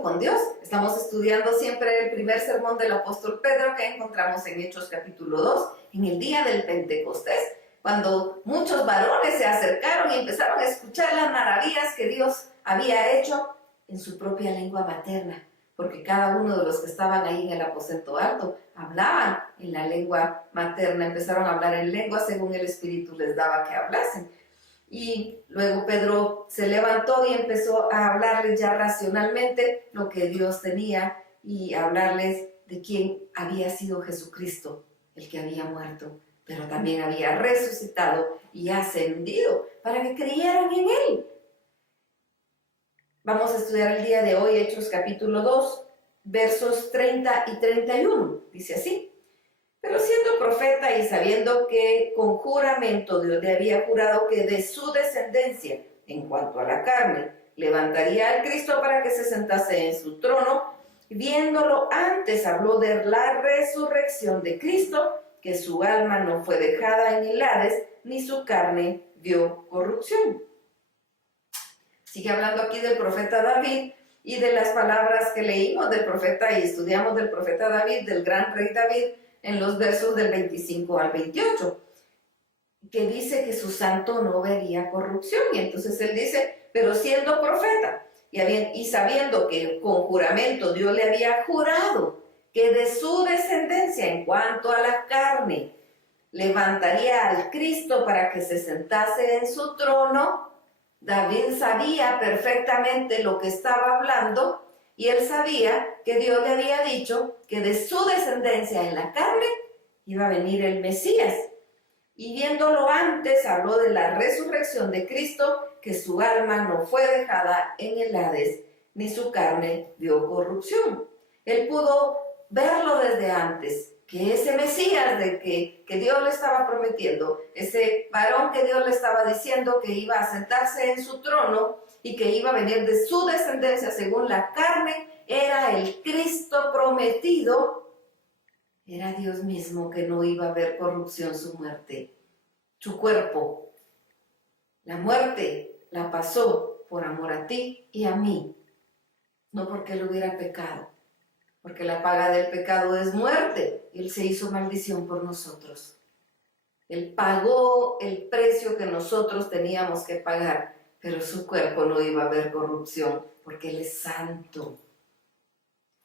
momento con Dios. Estamos estudiando siempre el primer sermón del apóstol Pedro que encontramos en Hechos capítulo 2, en el día del Pentecostés, cuando muchos varones se acercaron y empezaron a escuchar las maravillas que Dios había hecho en su propia lengua materna, porque cada uno de los que estaban ahí en el aposento alto hablaban en la lengua materna, empezaron a hablar en lengua según el Espíritu les daba que hablasen. Y luego Pedro se levantó y empezó a hablarles ya racionalmente lo que Dios tenía y a hablarles de quién había sido Jesucristo, el que había muerto, pero también había resucitado y ascendido para que creyeran en Él. Vamos a estudiar el día de hoy Hechos capítulo 2, versos 30 y 31. Dice así: pero siendo profeta y sabiendo que con juramento Dios le había jurado que de su descendencia, en cuanto a la carne, levantaría al Cristo para que se sentase en su trono, viéndolo antes habló de la resurrección de Cristo, que su alma no fue dejada en el Hades, ni su carne vio corrupción. Sigue hablando aquí del profeta David y de las palabras que leímos del profeta y estudiamos del profeta David, del gran rey David, en los versos del 25 al 28, que dice que su santo no vería corrupción. Y entonces él dice, pero siendo profeta y sabiendo que con juramento Dios le había jurado que de su descendencia en cuanto a la carne levantaría al Cristo para que se sentase en su trono, David sabía perfectamente lo que estaba hablando. Y él sabía que Dios le había dicho que de su descendencia en la carne iba a venir el Mesías. Y viéndolo antes, habló de la resurrección de Cristo, que su alma no fue dejada en el Hades, ni su carne vio corrupción. Él pudo verlo desde antes, que ese Mesías que Dios le estaba prometiendo, ese varón que Dios le estaba diciendo que iba a sentarse en su trono, y que iba a venir de su descendencia según la carne, era el Cristo prometido, era Dios mismo, que no iba a haber corrupción su muerte, su cuerpo. La muerte la pasó por amor a ti y a mí, no porque él hubiera pecado, porque la paga del pecado es muerte. Él se hizo maldición por nosotros. Él pagó el precio que nosotros teníamos que pagar, pero su cuerpo no iba a haber corrupción, porque Él es santo.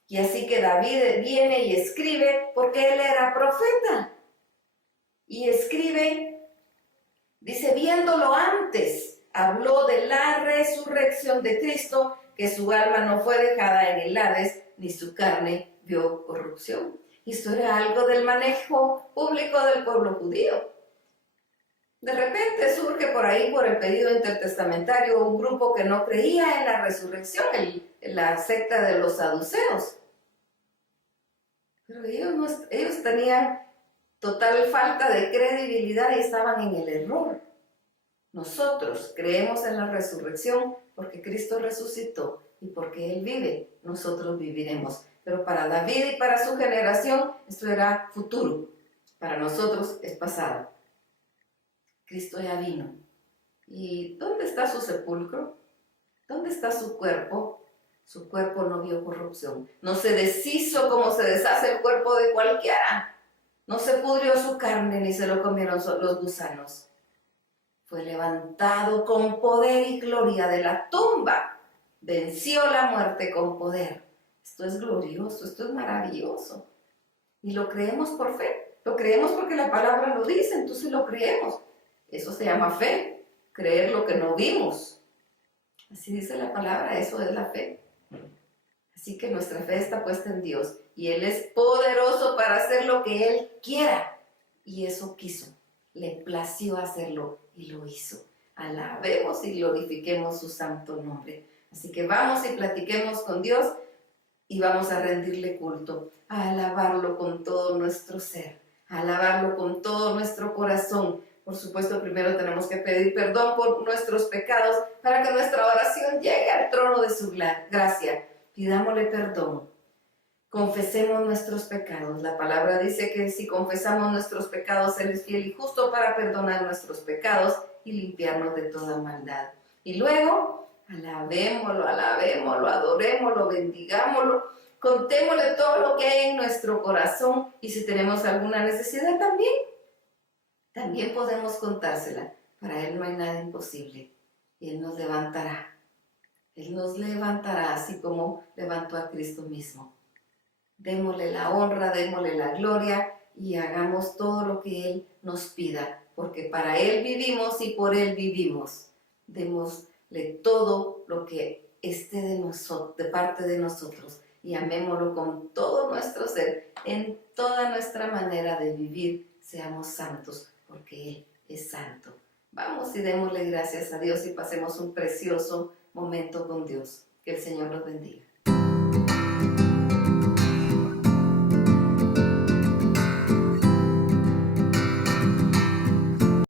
Y así que David viene y escribe, porque él era profeta. Y escribe, dice, viéndolo antes, habló de la resurrección de Cristo, que su alma no fue dejada en el Hades, ni su carne vio corrupción. Y esto era algo del manejo público del pueblo judío. De repente surge por ahí, por el periodo intertestamentario, un grupo que no creía en la resurrección, la secta de los saduceos. Pero ellos tenían total falta de credibilidad y estaban en el error. Nosotros creemos en la resurrección porque Cristo resucitó y porque Él vive, nosotros viviremos. Pero para David y para su generación esto era futuro, para nosotros es pasado. Cristo ya vino. ¿Y dónde está su sepulcro? ¿Dónde está su cuerpo? Su cuerpo no vio corrupción. No se deshizo como se deshace el cuerpo de cualquiera. No se pudrió su carne ni se lo comieron los gusanos. Fue levantado con poder y gloria de la tumba. Venció la muerte con poder. Esto es glorioso, esto es maravilloso. Y lo creemos por fe. Lo creemos porque la palabra lo dice, entonces lo creemos. Eso se llama fe, creer lo que no vimos. Así dice la palabra, eso es la fe. Así que nuestra fe está puesta en Dios y Él es poderoso para hacer lo que Él quiera. Y eso quiso, le plació hacerlo y lo hizo. Alabemos y glorifiquemos su santo nombre. Así que vamos y platiquemos con Dios y vamos a rendirle culto, a alabarlo con todo nuestro ser, a alabarlo con todo nuestro corazón. Por supuesto, primero tenemos que pedir perdón por nuestros pecados para que nuestra oración llegue al trono de su gracia. Pidámosle perdón. Confesemos nuestros pecados. La palabra dice que si confesamos nuestros pecados, Él es fiel y justo para perdonar nuestros pecados y limpiarnos de toda maldad. Y luego Alabémoslo, alabémoslo, adorémoslo, bendigámoslo, contémosle todo lo que hay en nuestro corazón y si tenemos alguna necesidad también podemos contársela. Para Él no hay nada imposible. Y Él nos levantará. Él nos levantará así como levantó a Cristo mismo. Démosle la honra, démosle la gloria y hagamos todo lo que Él nos pida, porque para Él vivimos y por Él vivimos. Démosle todo lo que esté de parte de nosotros y amémoslo con todo nuestro ser, en toda nuestra manera de vivir, seamos santos, porque Él es santo. Vamos y démosle gracias a Dios y pasemos un precioso momento con Dios. Que el Señor los bendiga.